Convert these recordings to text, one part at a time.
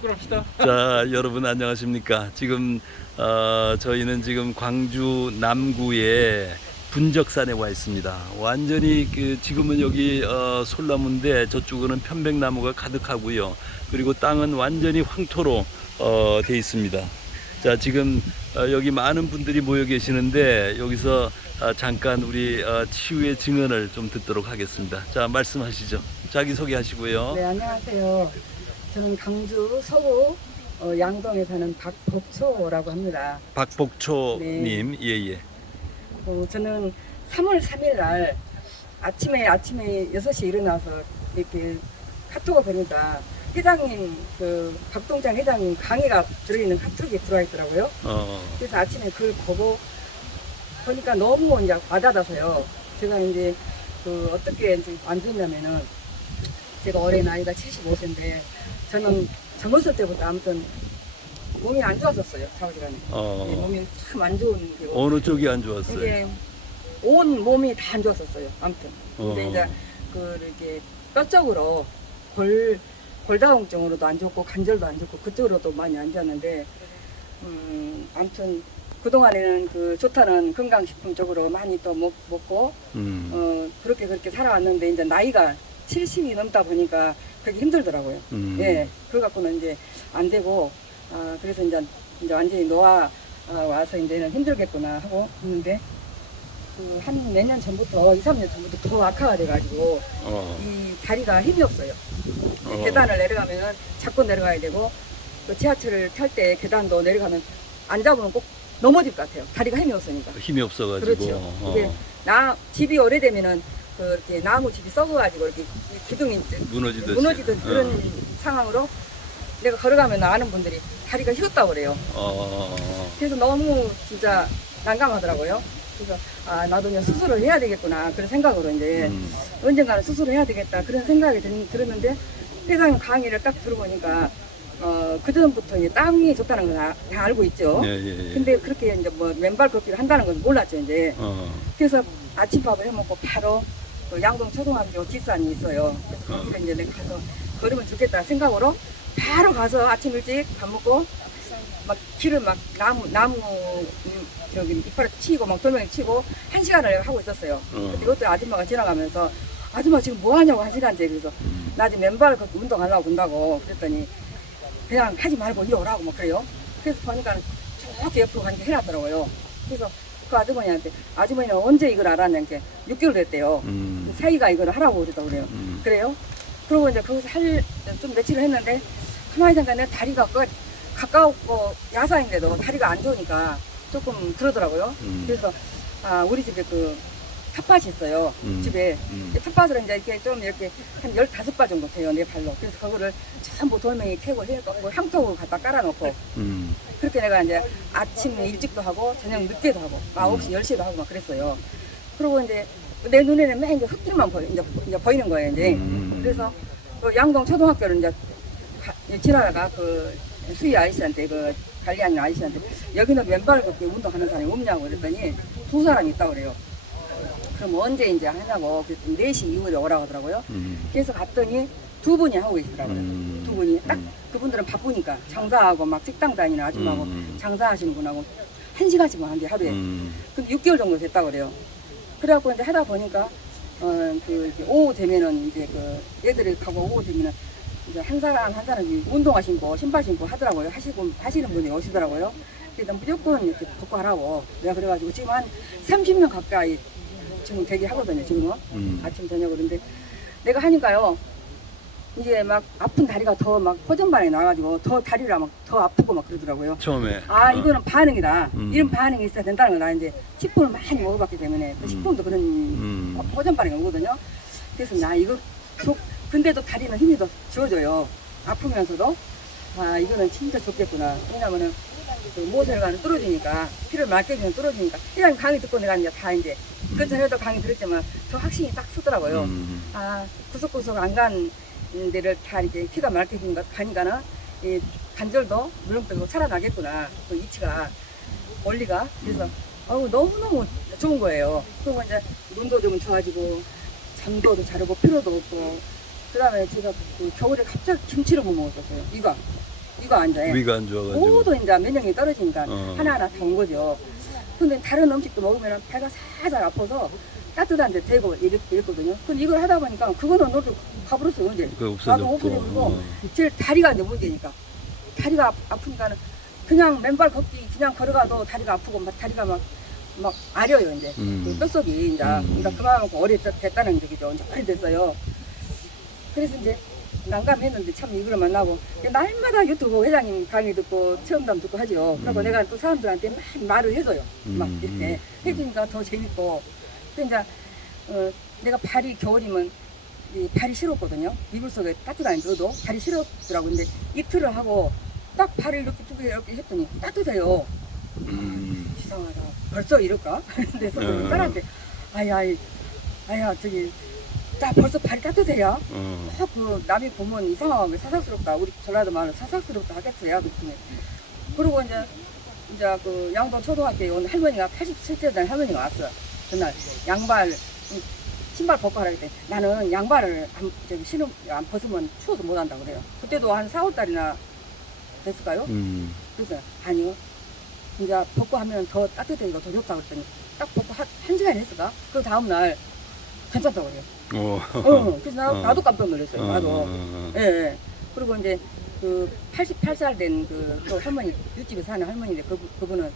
그럽시다. 자, 여러분 안녕하십니까? 지금 어, 저희는 지금 광주 남구의 분적산에 와 있습니다. 완전히 그 지금은 여기 어, 솔나무인데 저쪽은 편백나무가 가득하고요. 그리고 땅은 완전히 황토로 어, 돼 있습니다. 자, 지금 어, 여기 많은 분들이 모여 계시는데 여기서 어, 잠깐 우리 어, 치유의 증언을 좀 듣도록 하겠습니다. 자, 말씀하시죠. 자기 소개하시고요. 네, 안녕하세요. 저는 강주 서구 어, 양동에 사는 박복초라고 합니다. 박복초님, 예, 예. 어, 저는 3월 3일 날 아침에 아침에 6시에 일어나서 이렇게 카톡을 보니까 회장님 그 박동장 회장님 강의가 들어있는 카톡이 들어와 있더라고요. 어, 그래서 아침에 그걸 보고 보니까 너무 이제 와닿아서요. 제가 이제 그 어떻게 이제 만드냐면은 제가 올해 나이가 75세인데 저는 젊었을 때부터 아무튼 몸이 안 좋았었어요. 좌우지간에. 어. 몸이 참 안 좋은 게 어느 쪽이 안 좋았어요? 이게 온 몸이 다 안 좋았었어요. 아무튼. 근데 어. 이제 그 이렇게 뼈 쪽으로 골 골다공증으로도 안 좋고 관절도 안 좋고 그쪽으로도 많이 안 좋았는데 음 아무튼 그 동안에는 그 좋다는 건강식품 쪽으로 많이 또 먹, 먹고 음, 어 그렇게 그렇게 살아왔는데 이제 나이가 70이 넘다 보니까 그게 힘들더라고요. 음. 예, 그거 갖고는 이제 안 되고, 아, 그래서 이제, 이제 완전히 놓아 아, 와서 이제는 힘들겠구나 하고 있는데, 그 한 몇 년 전부터, 2, 3년 전부터 더 악화가 돼가지고, 어, 이 다리가 힘이 없어요. 어. 계단을 내려가면은 잡고 내려가야 되고, 또 지하철을 탈 때 계단도 내려가면 안 잡으면 꼭 넘어질 것 같아요. 다리가 힘이 없으니까. 힘이 없어가지고. 그렇죠. 어. 이게 나, 집이 오래되면은, 그, 이렇게 나무 집이 썩어가지고, 이렇게 이 기둥이 무너지듯이. 무너지던 그런 어. 상황으로 내가 걸어가면 아는 분들이 다리가 휘었다고 그래요. 어. 그래서 너무 진짜 난감하더라고요. 그래서 아 나도 그냥 수술을 해야 되겠구나 그런 생각으로 이제 음. 언젠가는 수술을 해야 되겠다 그런 생각이 들, 들었는데 회장 강의를 딱 들어보니까 어 그 전부터 이제 땀이 좋다는 건다 알고 있죠. 예, 예, 예. 근데 그렇게 이제 뭐 맨발 걷기를 한다는 건 몰랐죠 이제. 어. 그래서 아침밥을 해 먹고 바로 그 양동 초등학교 뒷산이 있어요. 그래서 거기를 이제 내가 가서 걸으면 좋겠다 생각으로 바로 가서 아침 일찍 밥 먹고 막 길을 막 나무 나무 음, 저기 이파리 치고 막 돌멩이 치고 한 시간을 하고 있었어요. 어. 그때 아줌마가 지나가면서 아줌마 지금 뭐 하냐고 한 시간째 그래서 음. 나 지금 맨발 걷기 운동하려고 본다고 그랬더니 그냥 하지 말고 이리 오라고 막 그래요. 그래서 보니까 저렇게 옆으로 가니까 해놨더라고요. 그래서 그 아주머니한테 아주머니는 언제 이걸 알았냐니까 6개월 됐대요. 음. 사이가 이걸 하라고 그랬다고 그래요. 음. 그래요? 그러고 이제 거기서 할 좀 며칠을 했는데 가만히 생각해 내 다리가 그 가까웠고 야사인데도 다리가 안 좋으니까 조금 그러더라고요. 음. 그래서 아 우리 집에 그 텃밭이 있어요. 음. 집에 음. 이 텃밭을 이제 이렇게 좀 이렇게 한 15발 정도 돼요, 내 발로. 그래서 그거를 전부 돌멩이 캐고 해갖고 향토를 갖다 깔아놓고 음. 그렇게 내가 이제 아침 일찍도 하고 저녁 늦게도 하고 막 9시, 10시에도 하고 막 그랬어요. 그리고 이제 내 눈에는 맨 이제 흙들만 보이, 이제, 이제 보이는 거예요, 이제. 음. 그래서 그 양동 초등학교를 이제 가- 지나다가 그 수희 아저씨한테 그 관리하는 아저씨한테 여기는 맨발 걷기 운동하는 사람이 없냐고 그랬더니 두 사람이 있다고 그래요. 그럼 언제 이제 하냐고 그랬더니 4시 이후에 오라고 하더라고요. 음. 그래서 갔더니 두 분이 하고 있더라고요. 음. 두 분이 딱 음. 그분들은 바쁘니까 장사하고 막 식당 다니는 아줌마하고 음. 장사하시는 분하고 한 시간씩 만 한대 하루에. 음. 근데 6개월 정도 됐다고 그래요. 그래갖고 이제 하다 보니까 어그 오후 되면은 이제 그 애들이 가고 오후 되면은 이제 한 사람 한 사람이 운동화 신고 신발 신고 하더라고요. 하시고 하시는 분이 오시더라고요. 그래서 무조건 이렇게 벗고 하라고 내가 그래가지고 지금 한 30명 가까이 지금 되게 하거든요. 지금은 음. 아침 저녁으로 근데 내가 하니까요. 이제 막 아픈 다리가 더 막 호전반응이 나가지고 더 다리가 막 더 아프고 막 그러더라고요. 처음에. 아 어. 이거는 반응이다. 음. 이런 반응이 있어야 된다는 걸 나 이제 식품을 많이 먹어봤기 때문에 그 음. 식품도 그런 음. 호- 호전 반응이 오거든요. 그래서 나 이거 좋- 근데도 다리는 힘이 더 지워져요. 아프면서도 아 이거는 진짜 좋겠구나. 왜냐면은 그 모세가는 뚫어지니까 피를 맑게 주면 뚫어지니까 이런 강의 듣고 내가 이제 다 이제 그 전에도 강의 들었지만 더 확신이 딱 서더라고요. 음. 아 구석구석 안 간 데를 다 이렇게 피가 맑게 주니까 가니까는 이 관절도 물렁뜨고 살아나겠구나 그 이치가 원리가 그래서 어우 너무 너무 좋은 거예요 그리고 이제 눈도 좀 좋아지고 잠도 더 자르고 피로도 없고 그 다음에 제가 그 겨울에 갑자기 김치를 못 먹었었어요 이거 이거 앉아요. 위가 안 좋아가지고. 모두 이제 면역력이 떨어지니까 어. 하나하나 다 온 거죠. 근데 다른 음식도 먹으면 배가 살살 아파서 따뜻한 데 대고 이랬, 이랬거든요. 근데 이걸 하다 보니까 그거는 너도. 이제 그 나도. 없어지고 어. 제일 다리가 이제 문제니까 다리가 아- 아프니까는 그냥 맨발 걷기 그냥 걸어가도 다리가 아프고 막 다리가 막 막 아려요 이제 음. 그 뼛속이 이제 음. 그러니까 그만큼 오래됐다는 얘기죠 이제 오래됐어요 그래서 이제 난감했는데 참 이걸 만나고 날마다 유튜브 회장님 강의 듣고 체험담 듣고 하죠 그리고 음. 내가 또 사람들한테 막 말을 해줘요 막 음, 이렇게 음. 해주니까 더 재밌고 또 이제 어, 내가 발이 겨울이면 이 발이 시렵거든요. 이불 속에 따뜻한 넣어도 발이 시렵더라고. 근데 이틀을 하고 딱 발을 이렇게 두개 이렇게 했더니 따뜻해요. 음. 이상하다. 벌써 이럴까? 그래서 어. 딸한테 아야, 아야 저기 나 벌써 발이 따뜻해요. 어. 아, 그 남이 보면 이상하게 사삭스럽다. 우리 전라도 말은 사삭스럽다 하겠어요. 그랬더니 그리고 이제 이제 그 양도 초등학교에 온 할머니가 87세 된 할머니가 왔어. 그날 양발 음, 신발 벗고 하라 그랬더니 나는 양발을 안, 저기 신음 안 벗으면 추워서 못 한다 그래요. 그때도 한 4, 5 달이나 됐을까요? 음. 그래서 아니요. 이제 벗고 하면 더 따뜻해지고 더 좋다 그랬더니 딱 벗고 한, 한 시간 했을까? 그 다음 날 괜찮다고 그래요. 어. 어, 그래서 나, 어. 나도 깜짝 놀랐어요. 어, 나도. 어, 어. 예, 예. 그리고 이제 그 88살 된그 할머니, 윗집에 사는 할머니인데 그, 그분은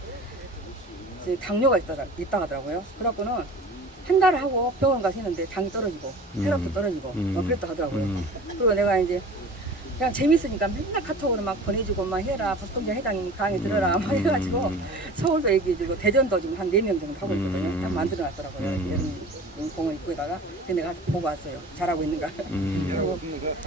이제 당뇨가 있더라, 있다 하더라고요. 그래갖고는 한 달을 하고 병원 가시는데 당이 떨어지고 혈압도 음. 떨어지고 음. 뭐 그랬다 하더라고요. 음. 그리고 내가 이제 그냥 재밌으니까 맨날 카톡으로 막 보내주고 막 해라 박동재 회장님 강의 들어라 막 해가지고 음. 서울도 얘기해주고 대전도 지금 한 네 명 정도 하고 있거든요. 음. 딱 만들어놨더라고요. 음. 여름 공원 입구에다가 근데 내가 보고 왔어요. 잘하고 있는가. 음. 그리고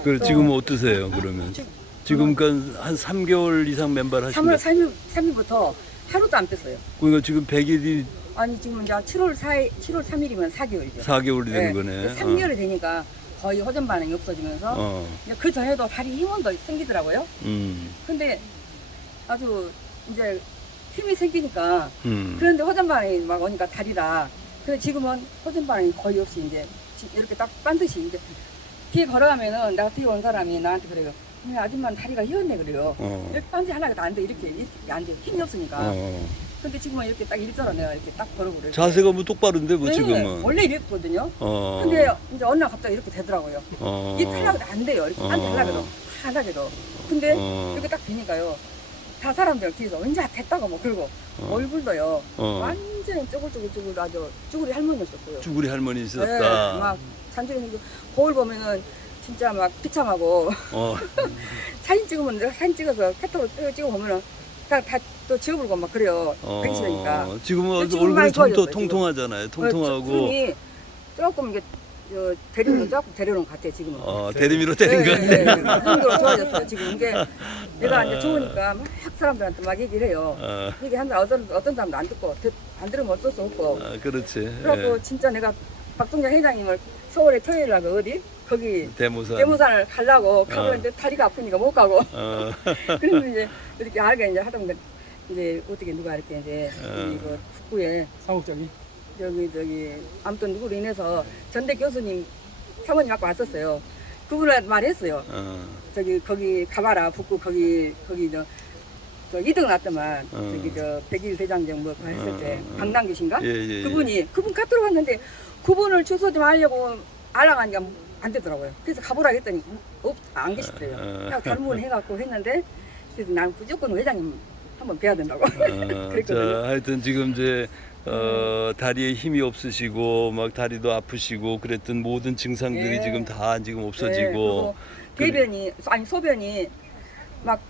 그 지금 어떠세요? 그러면 지금 지금 그한 3개월 이상 맨발 하신 3월 거 3일, 3일부터 하루도 안 뺐어요. 그러니까 지금 100일이 아니 지금 이제 7월 4일, 7월 3일이면 4개월이죠. 4개월이 된 거네. 3개월이 되니까 거의 허전 반응이 없어지면서 어. 이제 그 전에도 다리 힘은 더 생기더라고요. 음. 근데 아주 이제 힘이 생기니까 음. 그런데 허전 반응이 막 오니까 다리다. 근데 지금은 허전 반응이 거의 없이 이제 지- 이렇게 딱 반듯이 이제 뒤에 걸어가면은 내가 뒤에 온 사람이 나한테 그래요. 아줌마는 다리가 휘었네 그래요. 어. 이렇게 반지 하나가 안 돼. 이렇게 이렇게 안 돼. 힘이 없으니까. 어. 근데 지금은 이렇게 딱 일자로 내가 이렇게 딱 이렇게. 자세가 뭐 똑바른데 뭐 네, 지금은. 원래 이랬거든요. 어. 근데 이제 어느 날 갑자기 이렇게 되더라고요. 어. 이 탈락이 안 돼요. 이렇게 안 어. 탈락해도 탈락해도. 근데 어. 이렇게 딱 되니까요. 다 사람들 뒤에서 왠지 됐다고 뭐 그러고 어. 얼굴도요. 어. 완전히 쭈글쭈글쭈글 아주 쭈구리 할머니였었고요. 쭈구리 할머니 네, 있었다. 막 잔주리 생기고 거울 보면은 진짜 막 비참하고 어. 사진 찍으면 내가 사진 찍어서 카톡으로 찍어, 찍어 보면은 다 다 또 지워버리고 막 그래요. 어. 백신이니까. 지금은 근데 지금 얼굴이 많이 통통, 좋아졌어요, 통통하잖아요. 통통하고. 주름이 조금 이게 저 데리는 조금 데려는 것 같아 지금은. 어, 대리미로 때린 거. 네, 네, 네. 그 정도로 좋아졌어요 지금 이게 내가 이제 좋으니까 막 사람들한테 막 얘기를 해요. 어. 얘기한다 어떤 어떤 사람도 안 듣고 듣- 안 들으면 어쩔 수 없고. 아, 그렇지. 그래갖고 예. 진짜 내가 박동장 회장님을 서울에 토요일 날 어디 거기 대모산. 대모산을 가려고 가보는데 다리가 아프니까 못 가고 어. 그래서 이제 이렇게 알게 이제 하던 거 이제 어떻게 누가 이렇게 이제 어. 그 북구에 사옥장이 여기 저기 아무튼 누구로 인해서 전대 교수님 사모님 아까 왔었어요. 그분을 말했어요. 어. 저기 거기 가봐라 북구 거기 거기 저, 저 2등 났더만 어. 저기 저 백일 대장정 뭐 했을 때 어, 어. 강남기신가? 예, 예, 예. 그분이 그분 카톡으로 왔는데 그분을 주소 좀 하려고 알아가니까 안 되더라고요. 그래서 가보라 했더니 없, 안 계시더래요. 어. 그냥 잘못 해갖고 했는데 그래서 난 무조건 회장님 한번 뵈야 된다고. 어, 그랬거든요. 자, 하여튼 지금 이제 어, 다리에 힘이 없으시고 막 다리도 아프시고 그랬던 모든 증상들이 예. 지금 다 지금 네, 없어지고 그리고 대변이 아니 소변이 막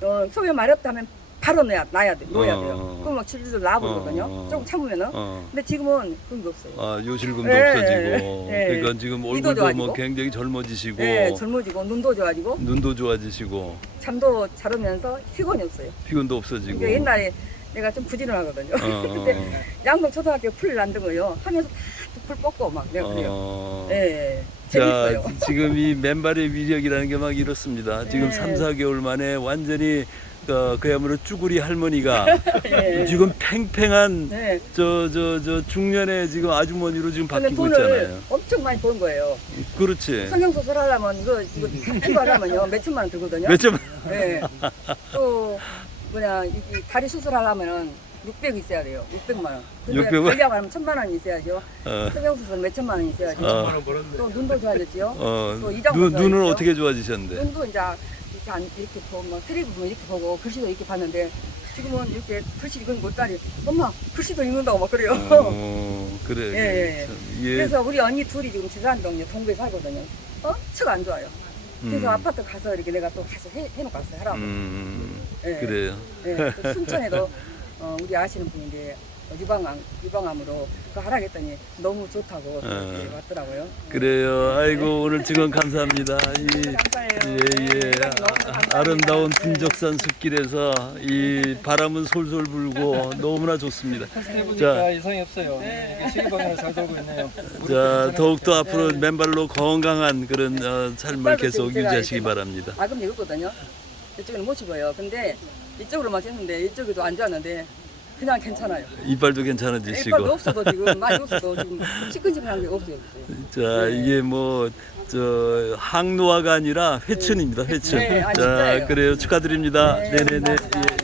어, 소변 마렵다면 넣어야 놔야 돼 놓아야 돼요. 어. 그럼 막 질질 나버리거든요. 어. 조금 참으면은. 어. 근데 지금은 그런 게 없어요. 아, 요실금도 예, 없어지고 예, 예. 그러니까 지금 얼굴도 좋아지고. 뭐 굉장히 젊어지시고 네, 젊어지고 눈도 좋아지고 눈도 좋아지시고 잠도 잘 오면서 피곤이 없어요. 피곤도 없어지고 이게 옛날에 내가 좀 부지런하거든요. 어, 그때 양동 초등학교 풀 거요. 하면서 다풀 뽑고 막 내가 그래요. 어. 네, 자, 재밌어요. 지금 이 맨발의 위력이라는 게 막 이렇습니다. 지금 네. 3, 4개월 만에 완전히 어, 그야말로 쭈구리 할머니가 예. 지금 팽팽한 네. 저 저 저 중년의 지금 아주머니로 지금 근데 바뀌고 돈을 있잖아요. 엄청 많이 번 거예요. 그렇지. 성형수술 하려면 이거 이거 이거 하려면요 몇 천만 원 들거든요. 몇 점? 예. 또 뭐냐 이, 이 다리 수술하려면은 600 있어야 돼요. 600만 원. 근데 600 만? 관리하면 천만 원 있어야죠. 어, 성형수술 몇 천만 원 있어야죠. 어, 또 눈도 좋아졌지요. 어, 또 이장 눈, 눈은. 어떻게 좋아지셨는데? 눈도 이제 이렇게 안, 이렇게 보고 뭐 텔레비 보면 이렇게 보고 글씨도 이렇게 봤는데 지금은 이렇게 글씨 읽은 못 딸이 엄마 글씨도 읽는다고 막 그래요. 어, 그래. 예, 예, 예. 그래서 우리 언니 둘이 지금 지산동 동구에 살거든요. 엄청 안 좋아요. 그래서 음, 아파트 가서 이렇게 내가 또 가서 해, 해놓고 왔어요. 하라고. 음, 예. 그래요. 예, 또 순천에도 어, 우리 아시는 분인데 어, 유방암, 유방암으로 그거 하라고 했더니 너무 좋다고 또 어. 이렇게 왔더라고요. 그래요. 아이고 오늘 지금 감사합니다. 이 감사해요. 예, 예. 네, 너무 감사합니다. 아름다운 네. 분적산 숲길에서 이 바람은 솔솔 불고 너무나 좋습니다. 해보니까 이상이 없어요. 이게 시기 방향을 잘 돌고 있네요. 자, 더욱더 앞으로 맨발로 건강한 그런 어, 삶을 계속 유지하시기 바랍니다. 아 그럼 이거거든요. 이쪽에는 못 집어요. 근데 이쪽으로만 쳤는데 이쪽에도 안 좋았는데 그냥 괜찮아요. 이빨도 괜찮아지시고. 없어도 지금 많이 없어도 지금 시큰시큰한 게 없어요. 자, 네. 이게 뭐, 저, 항노화가 아니라 회춘입니다, 회춘. 네, 아, 자, 진짜예요. 그래요. 축하드립니다. 네, 네네네. 감사합니다. 예.